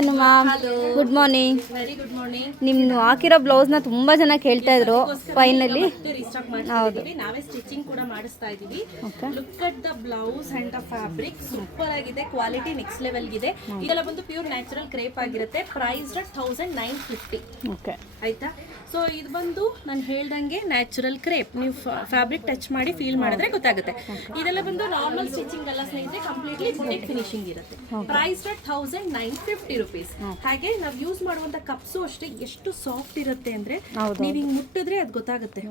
Anu ma'am good morning very good morning ನಿಮ್ದು ಹಾಕಿರೋ ಬ್ಲೌಸ್ನ ತುಂಬ ಜನ ಕೇಳ್ತಾ ಇದ್ರು ಫೈನಲಿ ಹೌದು. ನಾವೇ ಸ್ಟಿಚಿಂಗ್ ಕೂಡ ಮಾಡಿಸ್ತಾ ಇದೀವಿ look at the blouse and the fabric super ಆಗಿದೆ. ಕ್ವಾಲಿಟಿ ನೆಕ್ಸ್ಟ್ ಲೆವೆಲ್ ಇದೆ ಇದೆಲ್ಲ ಬಂದು ಪ್ಯೂರ್ ನ್ಯಾಚುರಲ್ ಕ್ರೇಪ್ ಆಗಿರುತ್ತೆ. Price thousand nine fifty okay. ಆಯ್ತಾ? ಸೊ ಇದು ಬಂದು ನಾನು ಹೇಳ್ದಂಗೆ ನ್ಯಾಚುರಲ್ ಕ್ರೇಪ್ ನೀವು ಫ್ಯಾಬ್ರಿಕ್ ಟಚ್ ಮಾಡಿ ಫೀಲ್ ಮಾಡಿದ್ರೆ ಗೊತ್ತಾಗುತ್ತೆ. ಇದೆಲ್ಲ ಬಂದು ನಾರ್ಮಲ್ ಸ್ಟಿಚಿಂಗ್ ಎಲ್ಲ ಸ್ನೇಹಿತರೆ ಕಂಪ್ಲೀಟ್ಲಿ ಬುಟಿಕ್ ಫಿನಿಶಿಂಗ್ ಇರುತ್ತೆ. Price thousand nine fifty rupees. ಹಾಗೆ ನಾವು ಯೂಸ್ ಮಾಡುವಂತ ಕಪ್ಸು ಅಷ್ಟೇ ಎಷ್ಟು ಸಾಫ್ಟ್ ಇರುತ್ತೆ ಅಂದ್ರೆ ನೀವ್ ಹಿಂಗ್ ಮುಟ್ಟಿದ್ರೆ ಅದು ಗೊತ್ತಾಗುತ್ತೆ.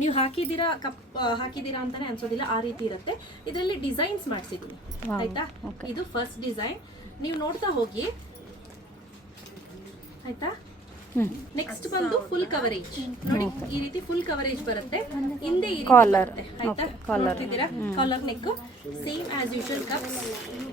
ನೀವು ಹಾಕಿದ್ದೀರಾ ಕಪ್ ಹಾಕಿದೀರಾ ಹಾಕಿದ್ದೀರಾ ಅಂತಾನೆ ಅನ್ಸೋದಿಲ್ಲ ಆ ರೀತಿ ಇರುತ್ತೆ. ಇದರಲ್ಲಿ ಡಿಸೈನ್ಸ್ ಮಾಡಿಸಿದ್ದೀನಿ ಆಯ್ತಾ? ಇದು ಫಸ್ಟ್ ಡಿಸೈನ್ ನೀವು ನೋಡ್ತಾ ಹೋಗಿ. ಆಯ್ತಾ? ನೆಕ್ಸ್ಟ್ ಬಂದು ಫುಲ್ ಕವರೇಜ್ ನೋಡಿ ಈ ರೀತಿ ಫುಲ್ ಕವರೇಜ್ ಬರುತ್ತೆ. ಹಿಂದೆ ಕಾಲರ್ ಆಯ್ತಾ. Collar neck same as usual cups usually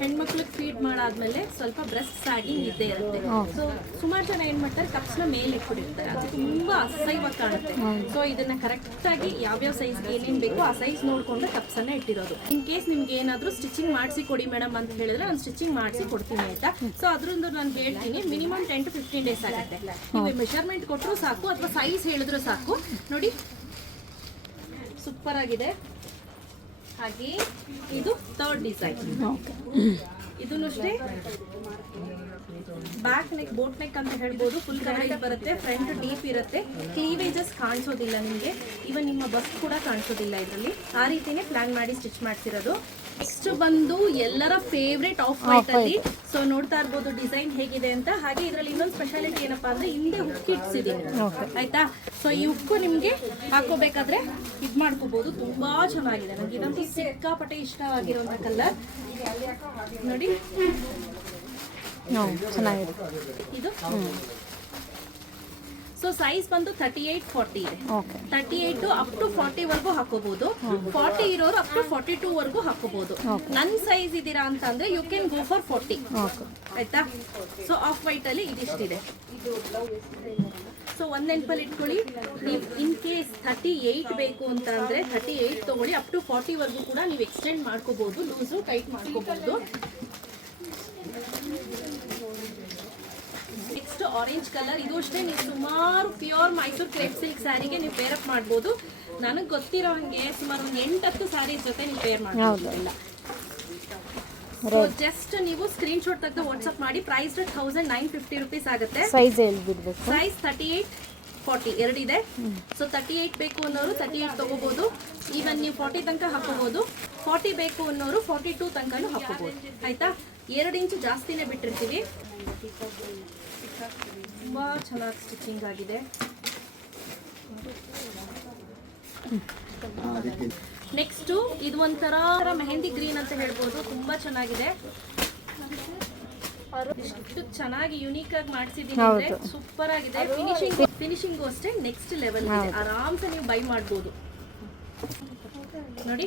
ಹೆಣ್ಮಕ್ಳಿಗೆ ಫೀಡ್ ಮಾಡಾದ್ಮೇಲೆ ಸ್ವಲ್ಪ ಬ್ರೆಸ್ಟ್ ಆಗಿ ಇದ್ದೇ ಇರುತ್ತೆ. ಸೊ ಸುಮಾರು ಜನ ಏನ್ ಮಾಡ್ತಾರೆ ಕಪ್ಸ್ನ ಮೇಲೆ ಇಟ್ಬಿಟ್ಟಿರ್ತಾರೆ. ಅದು ತುಂಬಾ ಅಸಹ್ಯವಾಗಿ ಕಾಣುತ್ತೆ. ಸೊ ಇದನ್ನ ಕರೆಕ್ಟ್ ಆಗಿ ಯಾವ್ಯಾವ ಸೈಜ್ ಏನೇನ್ ಬೇಕೋ ಆ ಸೈಜ್ ನೋಡ್ಕೊಂಡು ಕಪ್ಸ್ ಅನ್ನ ಇಟ್ಟಿರೋದು. ಇನ್ ಕೇಸ್ ನಿಮ್ಗೆ ಏನಾದ್ರೂ ಸ್ಟಿಚಿಂಗ್ ಮಾಡಿಸಿ ಕೊಡಿ ಮೇಡಮ್ ಅಂತ ಹೇಳಿದ್ರೆ ನಾನು ಸ್ಟಿಚಿಂಗ್ ಮಾಡಿಸಿ ಕೊಡ್ತೀನಿ ಆಯ್ತಾ? ಸೊ ಅದ್ರಿಂದ ನಾನು ಹೇಳ್ತೀನಿ minimum ten to fifteen days ಆಗುತ್ತೆ. ನೀವು ಮೆಷರ್ಮೆಂಟ್ ಕೊಟ್ಟರು ಸಾಕು ಅಥವಾ ಸೈಜ್ ಹೇಳಿದ್ರು ಸಾಕು. ನೋಡಿ ಸೂಪರ್ ಆಗಿದೆ. ಹಾಗೆ ಇದು ಥರ್ಡ್ ಡಿಸೈನ್ ಇದನ್ನು ಅಷ್ಟೇ ಬ್ಯಾಕ್ ನೆಕ್ ಬೋಟ್ ನೆಕ್ ಅಂತ ಹೇಳ್ಬೋದು. ಫುಲ್ ಕವರೇಜ್ ಬರುತ್ತೆ ಫ್ರಂಟ್ ಡೀಪ್ ಇರುತ್ತೆ. ಕ್ಲೀವೇಜಸ್ ಕಾಣಿಸೋದಿಲ್ಲ ನಿಮಗೆ. ಇವನ್ ನಿಮ್ಮ ಬಸ್ ಕೂಡ ಕಾಣಿಸೋದಿಲ್ಲ ಇದರಲ್ಲಿ. ಆ ರೀತಿನೇ ಪ್ಲಾನ್ ಮಾಡಿ ಸ್ಟಿಚ್ ಮಾಡ್ತಿರೋದು ನೆಕ್ಸ್ಟ್ ಬಂದು ಎಲ್ಲರ ಫೇವ್ರೇಟ್ ಆಫ್ ವೈಟ್ ಅಲ್ಲಿ. ಸೊ ನೋಡ್ತಾ ಇರ್ಬೋದು ಡಿಸೈನ್ ಹೇಗಿದೆ ಅಂತ. ಹಾಗೆ ಇದರಲ್ಲಿ ಇನ್ನೊಂದು ಸ್ಪೆಷಾಲಿಟಿ ಏನಪ್ಪಾ ಅಂದ್ರೆ ಹಿಂದೆ ಹುಕ್ ಇದೆ ಆಯ್ತಾ? ಸೊ ಈ ಉಕ್ಕು ನಿಮ್ಗೆ ಹಾಕೋಬೇಕಾದ್ರೆ ಇದ್ ಮಾಡ್ಕೋಬಹುದು ತುಂಬಾ ಚೆನ್ನಾಗಿದೆ. ನನಗೆ ಇದಂತ ಸಿಕ್ಕಾಪಟ್ಟೆ ಇಷ್ಟ ಆಗಿರುವಂತ ಕಲರ್ ನೋಡಿ. ಚೆನ್ನಾಗಿದೆ. ಇದು? ಸೊ ಸೈಜ್ ಬಂದು ತರ್ಟಿ ಏಟ್ ಫಾರ್ಟಿ ಇದೆ thirty eight up to forty ವರ್ಗೂ ಹಾಕೋಬಹುದು. ಫಾರ್ಟಿ ಇರೋರು ಅಪ್ ಟು ಫಾರ್ಟಿ ಟೂ ವರ್ಗೂ ಹಾಕೋಬಹುದು. ನನ್ ಸೈಜ್ ಇದೀರಾ ಅಂತ ಅಂದ್ರೆ you can go for forty ಆಯ್ತಾ? ಸೊ ಆಫ್ ವೈಟ್ ಅಲ್ಲಿ ಇದಿಷ್ಟಿದೆ. ಸೊ ಒಂದ್ ನೆನ್ಪಲ್ಲಿ ಇಟ್ಕೊಳ್ಳಿ. ನೀವು ಇನ್ ಕೇಸ್ ಥರ್ಟಿ ಏಯ್ಟ್ ಬೇಕು ಅಂತ ಅಂದ್ರೆ ಥರ್ಟಿ ಏಯ್ಟ್ ತಗೊಳ್ಳಿ. ಅಪ್ ಟು ಫಾರ್ಟಿ ವರ್ಗೂ ಕೂಡ ನೀವು ಎಕ್ಸ್ಟೆಂಡ್ ಮಾಡ್ಕೋಬಹುದು ಲೂಸು ಟೈಟ್ ಮಾಡ್ಕೋಬಹುದು. ನೆಕ್ಸ್ಟ್ ಆರೆಂಜ್ ಕಲರ್ ಇದು ಅಷ್ಟೇ ನೀವು ಸುಮಾರು ಪ್ಯೂರ್ ಮೈಸೂರು ಕ್ರೇಪ್ ಸಿಲ್ಕ್ ಸ್ಯಾರಿಗೆ ನೀವು ಪೇರ್ ಅಪ್ ಮಾಡ್ಬೋದು. ನನಗೆ ಗೊತ್ತಿರೋ ಹಂಗೆ ಸುಮಾರು ಒಂದು ಎಂಟತ್ತು ಸ್ಯಾರೀಸ್ ಜೊತೆ ನೀವು ಪೇರ್ ಮಾಡ್ಬೋದಿಲ್ಲ ಸೊ ಜಸ್ಟ್ ನೀವು ಸ್ಕ್ರೀನ್ ಶಾಟ್ ತೆಗೆದು ವಾಟ್ಸ್ಆಪ್ ಮಾಡಿ. Price thousand nine fifty rupees ಆಗುತ್ತೆ. ಸೈಜ್ ಹೇಳ್ಬಿಡ್ಬೇಕು. ಸೈಜ್ ತರ್ಟಿ ಏಯ್ಟ್ ಫಾರ್ಟಿ ಎರಡಿದೆ ಸೊ ತರ್ಟಿ ಏಯ್ಟ್ ಬೇಕು ಅನ್ನೋರು ತರ್ಟಿ ಏಯ್ಟ್ ತಗೋಬಹುದು ಈವನ್ ನೀವು ಫಾರ್ಟಿ ತನಕ ಹಾಕೋಬಹುದು ಫಾರ್ಟಿ ಬೇಕು ಅನ್ನೋರು ಫಾರ್ಟಿ ಟೂ ತನಕನೂ ಹಾಕೋಬಹುದು ಆಯ್ತಾ? ಎರಡು ಇಂಚು ಜಾಸ್ತಿನೇ ಬಿಟ್ಟಿರ್ತೀವಿ. ತುಂಬ ಚೆನ್ನಾಗಿ ಸ್ಟಿಚಿಂಗ್ ಆಗಿದೆ. ನೆಕ್ಸ್ಟು ಇದು ಒಂಥರ ಮೆಹಂದಿ ಗ್ರೀನ್ ಅಂತ ಹೇಳ್ಬೋದು. ತುಂಬ ಚೆನ್ನಾಗಿದೆ. ಚೆನ್ನಾಗಿ ಯುನೀಕ್ ಆಗಿ ಮಾಡಿಸಿದ್ದೀನಿ ಅಂದ್ರೆ ಸೂಪರ್ ಆಗಿದೆ. ಫಿನಿಶಿಂಗ್ ಫಿನಿಶಿಂಗ್ ಅಷ್ಟೇ. ನೆಕ್ಸ್ಟ್ ಲೆವೆಲ್ ಇದೆ. ಆರಾಮ್ಸೆ ನೀವು ಬೈ ಮಾಡ್ಬೋದು. ನೋಡಿ.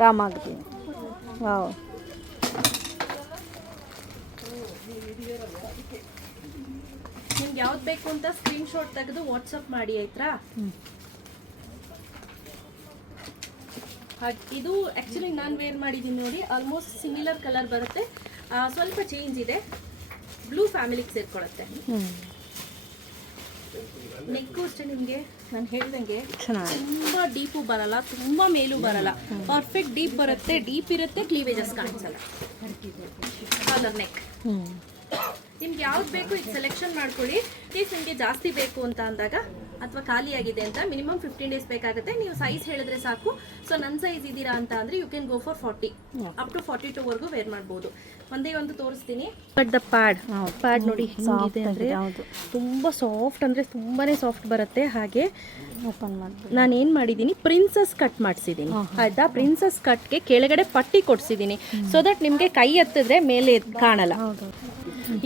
ನಿಮ್ಗೆ ಯಾವ್ದು ಬೇಕು ಅಂತ ಸ್ಕ್ರೀನ್ ಶಾಟ್ ತೆಗೆದು ವಾಟ್ಸಪ್ ಮಾಡಿ ಆಯ್ತಾ ಇದು ಆ್ಯಕ್ಚುಲಿ ನಾನು ವೇರ್ ಮಾಡಿದ್ದೀನಿ ನೋಡಿ ಆಲ್ಮೋಸ್ಟ್ ಸಿಮಿಲರ್ ಕಲರ್ ಬರುತ್ತೆ. ಸ್ವಲ್ಪ ಚೇಂಜ್ ಇದೆ. ಬ್ಲೂ ಫ್ಯಾಮಿಲಿಗೆ ಸೇರ್ಕೊಳ್ಳುತ್ತೆ ನೆಕ್ಕು ಅಷ್ಟೇ ನಿಮಗೆ? ನಾನು ಹೇಳ್ದಂಗೆ. ತುಂಬ ಡೀಪು ಬರಲ್ಲ ತುಂಬಾ ಮೇಲೂ ಬರಲ್ಲ. ಪರ್ಫೆಕ್ಟ್ ಡೀಪ್ ಬರುತ್ತೆ ಡೀಪ್ ಇರುತ್ತೆ ಕ್ಲೀವೇಜಸ್ ಕಾಣಿಸಲ್ಲ. ಕಾಲರ್ ನೆಕ್ ಹ್ಞೂ ನಿಮ್ಗೆ ಯಾವ್ದು ಬೇಕು ಇದು ಸೆಲೆಕ್ಷನ್ ಮಾಡ್ಕೊಳ್ಳಿ. ಪ್ಲೀಸ್ ನಿಮಗೆ ಜಾಸ್ತಿ ಬೇಕು ಅಂತ ಅಂದಾಗ ಅಥವಾ ಖಾಲಿಯಾಗಿದೆ ಅಂತ ಮಿನಿಮಮ್ ಫಿಫ್ಟೀನ್ ಡೇಸ್ ಬೇಕಾಗುತ್ತೆ. ನೀವು ಸೈಜ್ ಹೇಳಿದ್ರೆ ಸಾಕು. ಸೊ ನನ್ನ ಸೈಜ್ ಇದ್ದೀರಾ ಅಂತ ಅಂದ್ರೆ you can go for forty up to forty two ವರ್ಗೂ wear ಮಾಡ್ಬೋದು. ಒಂದೇ ಒಂದು ತೋರಿಸ್ತೀನಿ. ಬಟ್ ದ ಪ್ಯಾಡ್ ಪ್ಯಾಡ್ ನೋಡಿ ಹೆಂಗಿದೆ ಅಂದ್ರೆ ತುಂಬಾ ಸಾಫ್ಟ್ ಅಂದ್ರೆ ತುಂಬಾನೇ ಸಾಫ್ಟ್ ಬರುತ್ತೆ. ಹಾಗೆ ಓಪನ್ ಮಾಡಿ ನಾನು ಏನು ಮಾಡಿದ್ದೀನಿ? ಪ್ರಿನ್ಸಸ್ ಕಟ್ ಮಾಡಿಸಿದ್ದೀನಿ. ಆಯ್ತಾ? ಪ್ರಿನ್ಸಸ್ ಕಟ್ಗೆ ಕೆಳಗಡೆ ಪಟ್ಟಿ ಕೊಡ್ಸಿದೀನಿ ಸೊ ದಟ್ ನಿಮಗೆ ಕೈ ಎತ್ತಿದ್ರೆ ಮೇಲೆ ಕಾಣಲ್ಲ.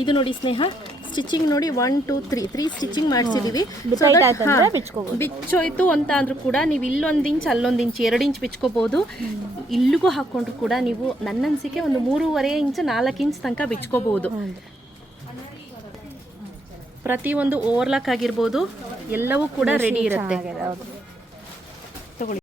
ಇದು ನೋಡಿ ಸ್ನೇಹ ಸ್ಟಿಚಿಂಗ್ ನೋಡಿ one two three three stitching ಮಾಡಿಸಿದೀವಿ. ಬಿಚ್ಚೋಯ್ತು ಅಂತ ಅಂದ್ರೂ ಕೂಡ ನೀವು ಇಲ್ಲೊಂದು ಇಂಚ್ ಅಲ್ಲೊಂದು ಇಂಚ್ ಎರಡು ಇಂಚ್ ಬಿಚ್ಕೋಬಹುದು ಇಲ್ಲಿಗೂ ಹಾಕೊಂಡ್ರು ಕೂಡ ನೀವು ನನ್ನ ಅನ್ಸಿಕೆ ಒಂದು ಮೂರುವರೆ ಇಂಚ್ ನಾಲ್ಕು ಇಂಚ್ ತನಕ ಬಿಚ್ಕೋಬಹುದು ಒಂದು ಓವರ್ಲಾಕ್ ಆಗಿರ್ಬೋದು. ಎಲ್ಲವೂ ಕೂಡ ರೆಡಿ ಇರುತ್ತೆ.